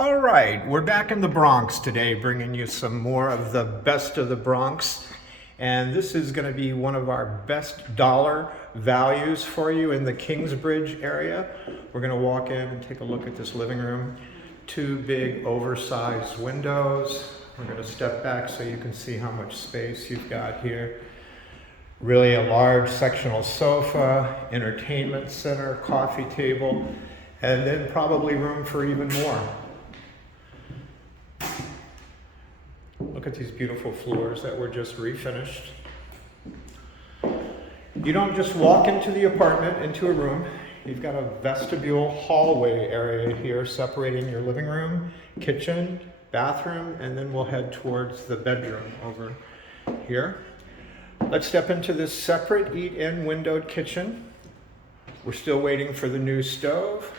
All right, we're back in the Bronx today, bringing you some more of the best of the Bronx. And this is going to be one of our best dollar values for you in the Kingsbridge area. We're going to walk in and take a look at this living room. Two big oversized windows. We're going to step back so you can see how much space you've got here. Really a large sectional sofa, entertainment center, coffee table, and then probably room for even more. Look at these beautiful floors that were just refinished. You don't just walk into the apartment, into a room. You've got a vestibule hallway area here separating your living room, kitchen, bathroom, and then we'll head towards the bedroom over here. Let's step into this separate eat-in windowed kitchen. We're still waiting for the new stove.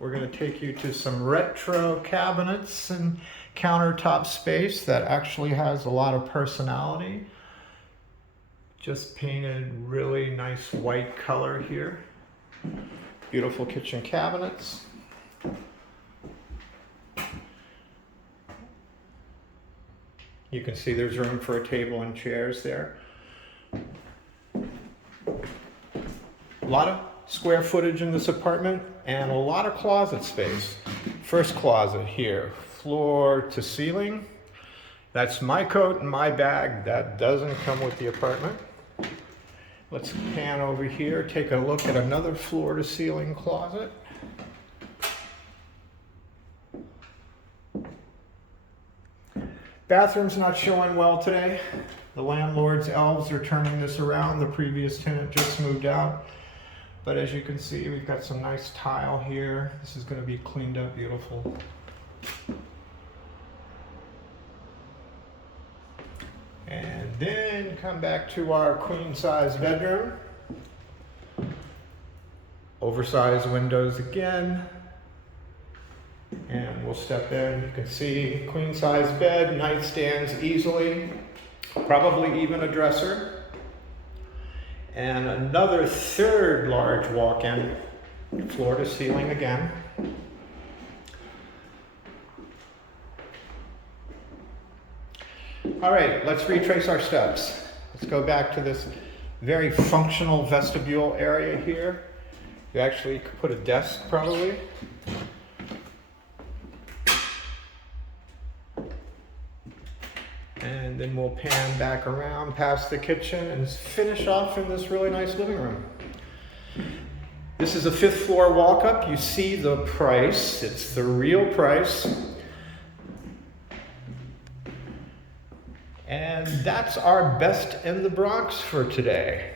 We're going to take you to some retro cabinets and countertop space that actually has a lot of personality. Just painted really nice white color here. Beautiful kitchen cabinets. You can see there's room for a table and chairs there. A lot of square footage in this apartment and a lot of closet space. First closet here, floor to ceiling. That's my coat and my bag. That doesn't come with the apartment. Let's pan over here, take a look at another floor to ceiling closet. Bathroom's not showing well today. The landlord's elves are turning this around. The previous tenant just moved out. But as you can see, we've got some nice tile here. This is going to be cleaned up beautiful. And then come back to our queen size bedroom. Oversized windows again. And we'll step in. You can see queen size bed, nightstands easily, probably even a dresser. And another third large walk-in, floor to ceiling again. All right, let's retrace our steps. Let's go back to this very functional vestibule area here. You actually could put a desk probably. And then we'll pan back around past the kitchen and finish off in this really nice living room. This is a 5th floor walk-up. You see the price. It's the real price. And that's our best in the Bronx for today.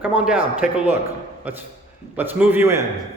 Come on down, take a look. Let's move you in.